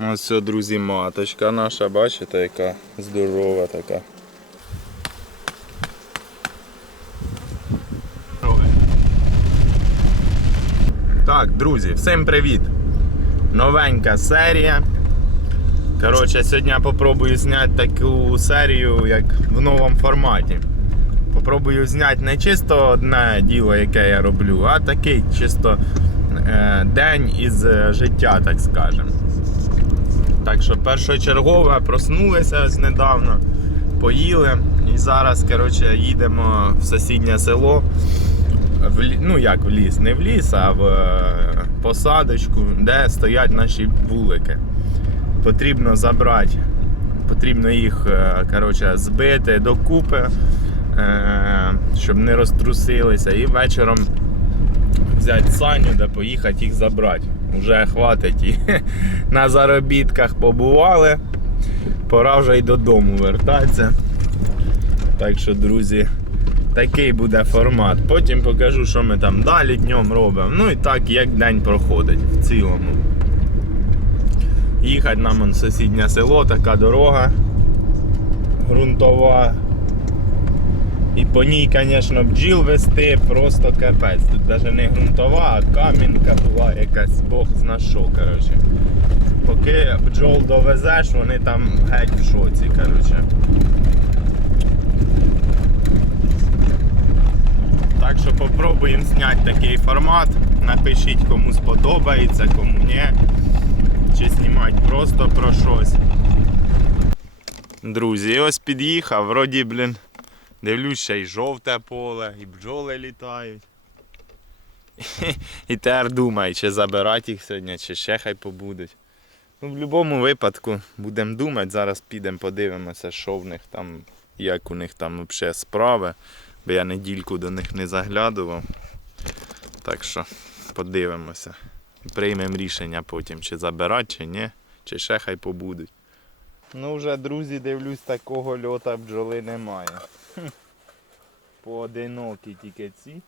Ось друзі, маточка наша, бачите, яка здорова така. Так, друзі, всім привіт! Новенька серія. Коротше, сьогодні попробую зняти таку серію, як в новому форматі. Попробую зняти не чисто одне діло, яке я роблю, а такий чисто е, день із е, життя, так скажемо. Так що першочергове проснулися ось недавно, поїли і зараз коротше, їдемо в сусіднє село. В. Ну як в ліс, не в ліс, а в е, посадочку, де стоять наші вулики. Потрібно забрати, потрібно їх е, коротше, збити докупи, е, щоб не розтрусилися. І вечором взяти саню, де поїхати їх забрати. Вже хватить і на заробітках побували. Пора вже й додому вертатися. Так що, друзі, такий буде формат. Потім покажу, що ми там далі днем робимо. Ну і так, як день проходить в цілому. Їхати нам сусіднє село, така дорога ґрунтова. І по ній, звісно, бджіл вести просто капець. Тут навіть не ґрунтова, а камінка була якась, бог зна що, коротше. Поки бджол довезеш, вони там геть в шоці, коротше. Так що попробуємо зняти такий формат. Напишіть, кому сподобається, кому ні. Чи знімати просто про щось. Друзі, ось під'їхав, вроді, блін. Дивлюсь, ще й жовте поле, і бджоли літають. І тепер думай, чи забирати їх сьогодні, чи ще хай побудуть. Ну, в будь-якому випадку будемо думати, зараз підемо подивимося, що в них там, як у них там взагалі справи. Бо я недільку до них не заглядував. Так що подивимося. Приймемо рішення потім, чи забирати, чи ні, чи ще хай побудуть. Ну вже, друзі, дивлюсь, такого льота бджоли немає. Поодинокі тільки ці.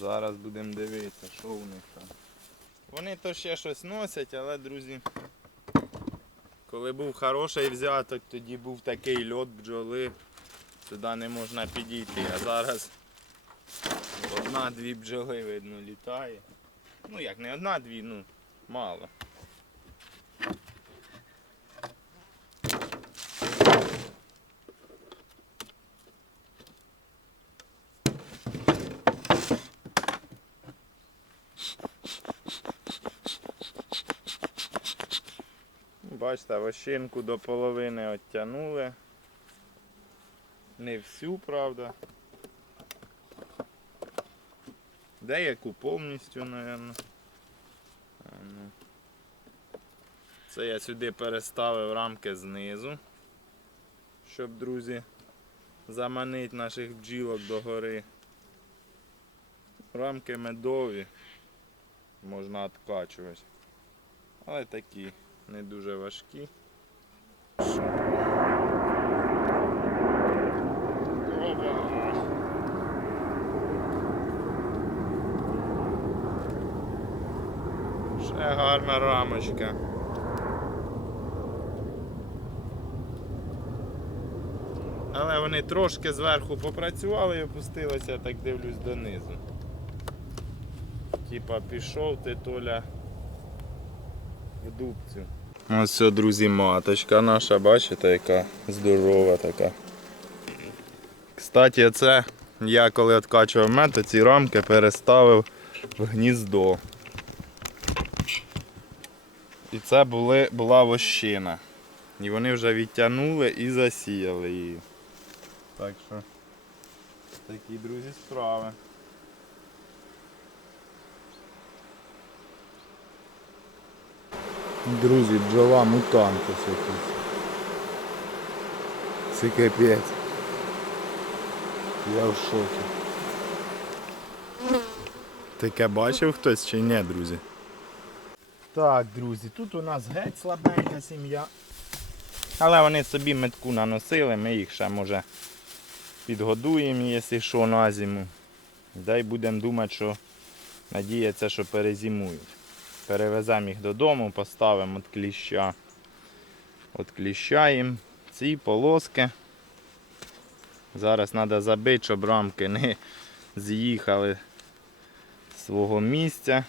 Зараз будемо дивитися, що у них там. Вони то ще щось носять, але, друзі, коли був хороший взяток, тоді був такий льот бджоли, сюди не можна підійти. А зараз одна-дві бджоли, видно, літає. Ну як не одна-дві, ну мало. Бачите, вощинку до половини оттягнули. Не всю, правда. Деяку повністю, мабуть. ну. Це я сюди переставив рамки знизу, щоб, друзі, заманити наших бджілок до гори. Рамки медові, можна відкачувати. Але такі не дуже важкі. Опа! Ще гарна рамочка. Але вони трошки зверху попрацювали і опустилися, так дивлюсь донизу. Типа пішов ти Толя в дубцю. Ось все, друзі, маточка наша, бачите, яка здорова така. Кстати, це я коли відкачував мед, ці рамки переставив в гніздо. І це були, була вощина. І вони вже відтягнули і засіяли її. Так що такі, друзі, справи. Друзі, бджола мутант ось якийсь. Це капець. Я в шокі. Таке бачив хтось чи ні, друзі? Так, друзі, тут у нас геть слабенька сім'я. Але вони собі метку наносили, ми їх ще може підгодуємо, якщо що, на зиму. Дай будемо думати, що надіятися, що перезимують. Перевеземо їх додому, поставимо від кліща. От кліща їм ці полоски. Зараз треба забити, щоб рамки не з'їхали з свого місця.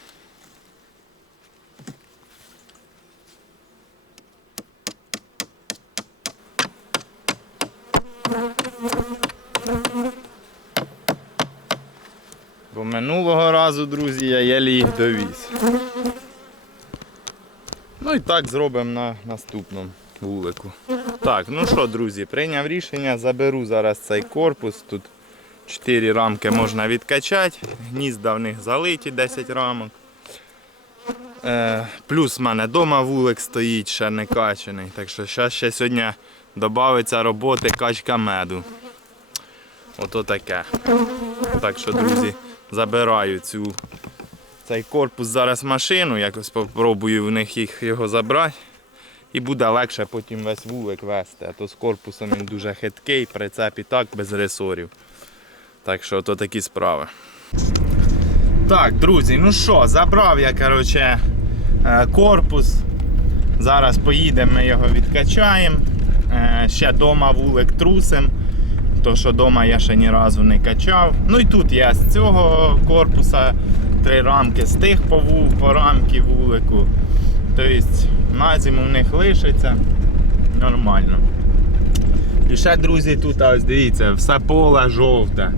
Бо минулого разу, друзі, я єлі їх довіз. Ну і так зробимо на наступному вулику. Так, ну що, друзі, прийняв рішення, заберу зараз цей корпус. Тут 4 рамки можна відкачати, гнізда в них залиті 10 рамок. Е, плюс в мене вдома вулик стоїть, ще не качаний. Так що зараз ще сьогодні додається роботи качка меду. Ото таке. Так що, друзі, забираю цю, цей корпус зараз машину, якось спробую в них їх його забрати. І буде легше потім весь вулик вести. А то з корпусом він дуже хиткий, прицеп і так без ресорів. Так що то такі справи. Так, друзі, ну що, забрав я коротше, е, корпус. Зараз поїдемо, ми його відкачаємо. Е, Ще вдома вулик трусим. То, що вдома я ще ні разу не качав. Ну і тут я з цього корпуса три рамки з тих по, ву- по рамки вулику. Тобто на зиму в них лишиться нормально. І ще, друзі, тут ось дивіться, все поле жовте.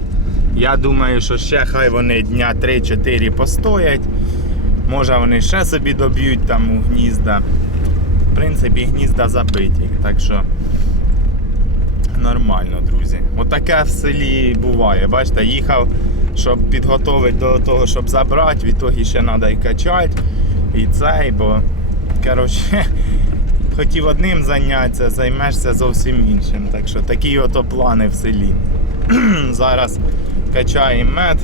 Я думаю, що ще хай вони дня 3-4 постоять. Може вони ще собі доб'ють там у гнізда. В принципі, гнізда забиті. Так що нормально, друзі. Отаке в селі буває. Бачите, їхав, щоб підготувати до того, щоб забрати, в ітогі ще треба і качати. І цей, бо коротше, хотів одним зайнятися, займешся зовсім іншим. Так що такі ото плани в селі. Зараз качаємо мед,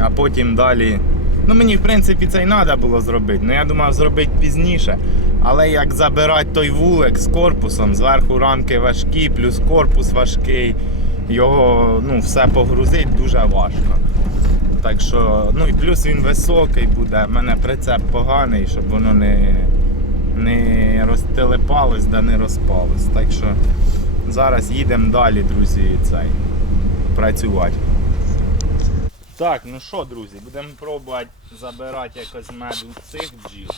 а потім далі. Ну мені в принципі це й треба було зробити. Ну я думав зробити пізніше. Але як забирати той вулик з корпусом, зверху рамки важкі, плюс корпус важкий, його ну, все погрузити дуже важко. Так що, ну і плюс він високий буде, в мене прицеп поганий, щоб воно не, не розтелепалось, да не розпалось. Так що зараз їдемо далі, друзі, цей, працювати. Так, ну що, друзі, будемо пробувати забирати якось меду цих бджіл.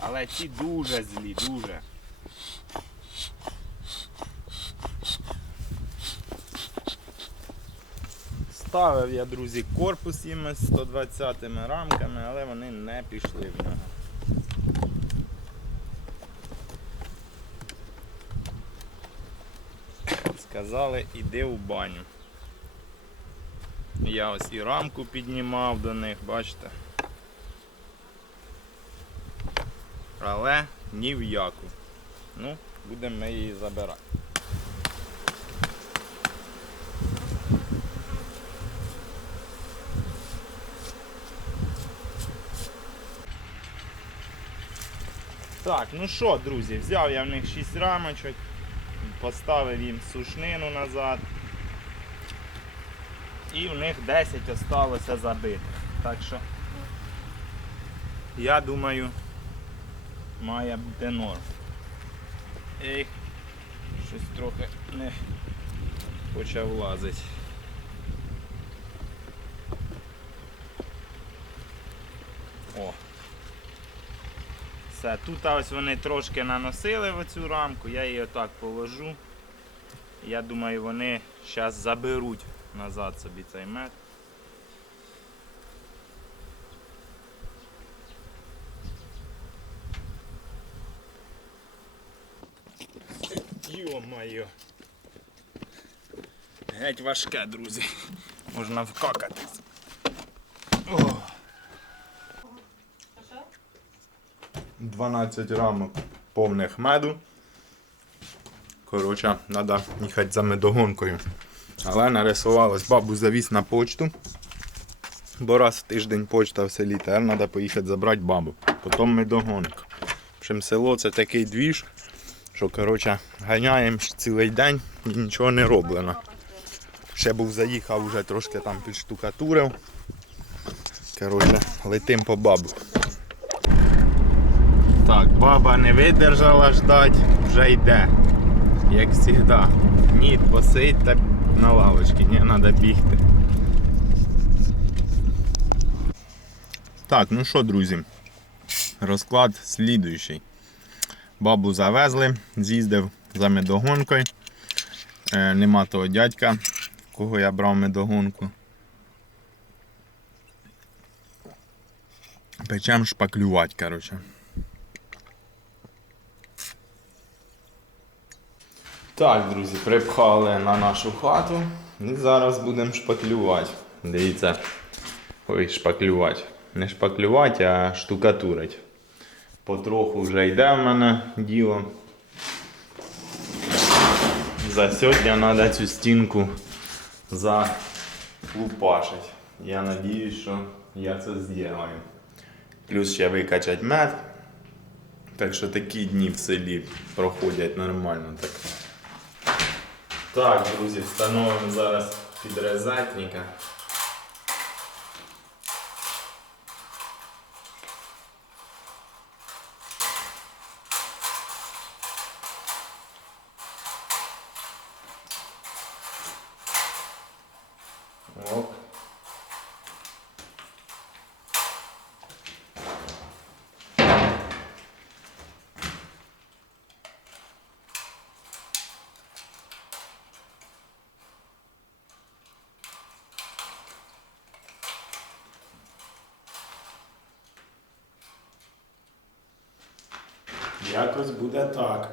Але ці дуже злі, дуже. Ставив я, друзі, корпус їм з 120 рамками, але вони не пішли в нього. Сказали, іди у баню. Я ось і рамку піднімав до них, бачите. Але ні в яку. Ну, будемо ми її забирати. Так, ну що, друзі, взяв я в них 6 рамочок, поставив їм сушнину назад. І в них 10 осталося забитих. Так що я думаю, має бути норм. Ех, щось трохи не почав лазити. О. Все, тут ось вони трошки наносили в цю рамку, я її отак положу. Я думаю, вони зараз заберуть назад собі цей мед. Йо-моє. Геть важке, друзі. Можна вкакатись. О. 12 рамок повних меду. Коротше, треба їхати за медогонкою. Але нарисувалось, бабу завіз на почту. Бо раз в тиждень почта в селі, тепер треба поїхати забрати бабу. Потім медогонка. В общем, село це такий двіж, Що, коротше, ганяємо цілий день і нічого не роблено. Ще був заїхав, вже трошки там підштукатурив. Коротше, летим по бабу. Так, баба не видержала ждать, вже йде. Як завжди. Ні, посидь та на лавочці, не треба бігти. Так, ну що, друзі, розклад слідуючий. Бабу завезли, з'їздив за медогонкою. Е, нема того дядька, кого я брав медогонку. Печем шпаклювати, коротше. Так, друзі, припхали на нашу хату і зараз будемо шпаклювати. Дивіться. Ой, шпаклювати. Не шпаклювати, а штукатурить. Потроху вже йде в мене діло. За сьогодні треба цю стінку залупашить. Я надіюсь, що я це зроблю. Плюс ще викачать мед. Так що такі дні в селі проходять нормально. Так, так друзі, встановимо зараз підрезатника. Якось буде так.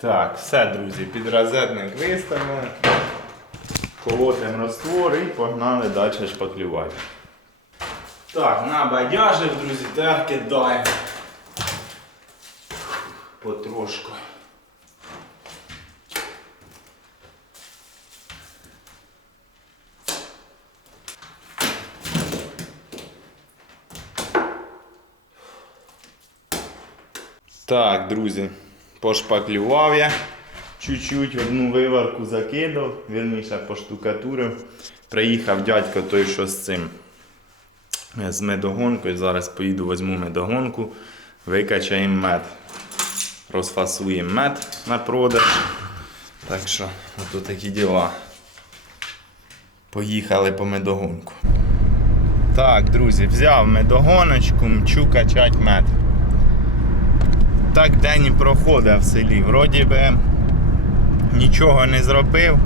Так, все, друзі, підрозетник виставили. Колотимо раствор і погнали далі шпаклювати. Так, набадяжив, друзі, та кидаємо. Потрошку. Так, друзі, пошпаклював я. Чуть-чуть одну виварку закидав, вірніше поштукатурив. Приїхав дядько той, що з цим е, з медогонкою. Зараз поїду, візьму медогонку, викачаємо мед. Розфасуємо мед на продаж. Так що, ото такі діла. Поїхали по медогонку. Так, друзі, взяв медогоночку, мчу качать мед. Так день і проходив в селі. Вроді би нічого не зробив,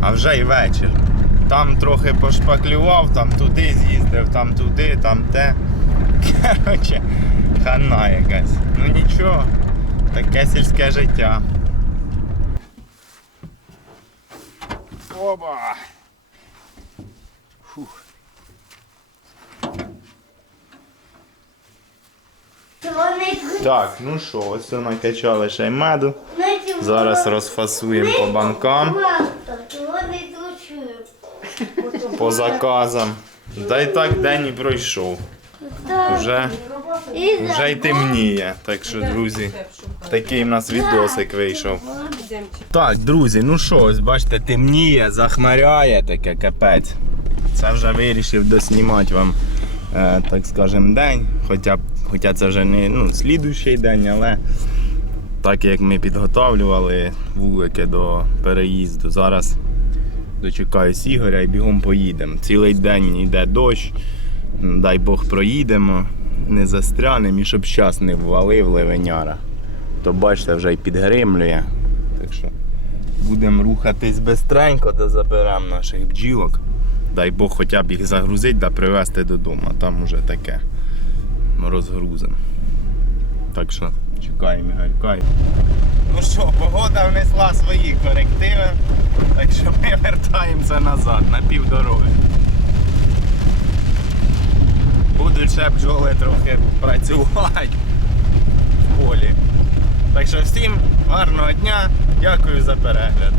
а вже й вечір. Там трохи пошпаклював, там туди з'їздив, там туди, там те. Коротше, хана якась. Ну нічого, таке сільське життя. Оба! Фух. Так, ну що, ось накачали ще й меду. Зараз розфасуємо по банкам, по заказам. Та й так день і пройшов. Вже, вже й темніє. Так що, друзі, такий в нас відосик вийшов. Так, друзі, ну що, ось бачите, темніє, захмаряє таке капець. Це вже вирішив доснімати вам, так скажем, день. Хоча, хоча це вже не ну, слідуючий день, але так як ми підготовлювали вулики до переїзду, зараз Дочекаюсь Ігоря і бігом поїдемо. Цілий день йде дощ. Дай Бог проїдемо, не застрянемо і щоб щас не ввалив левеняра. То бачите, вже й підгримлює. Так що будемо рухатись бистренько, де заберемо наших бджілок. Дай Бог хоча б їх загрузити да привезти додому, а там уже таке. Розгрузимо. Так що чекаємо Ігорька. Ну що, погода внесла свої корективи, так що ми вертаємося назад на півдороги. Будуть ще бджоли трохи працювати в полі. Так що всім гарного дня, дякую за перегляд.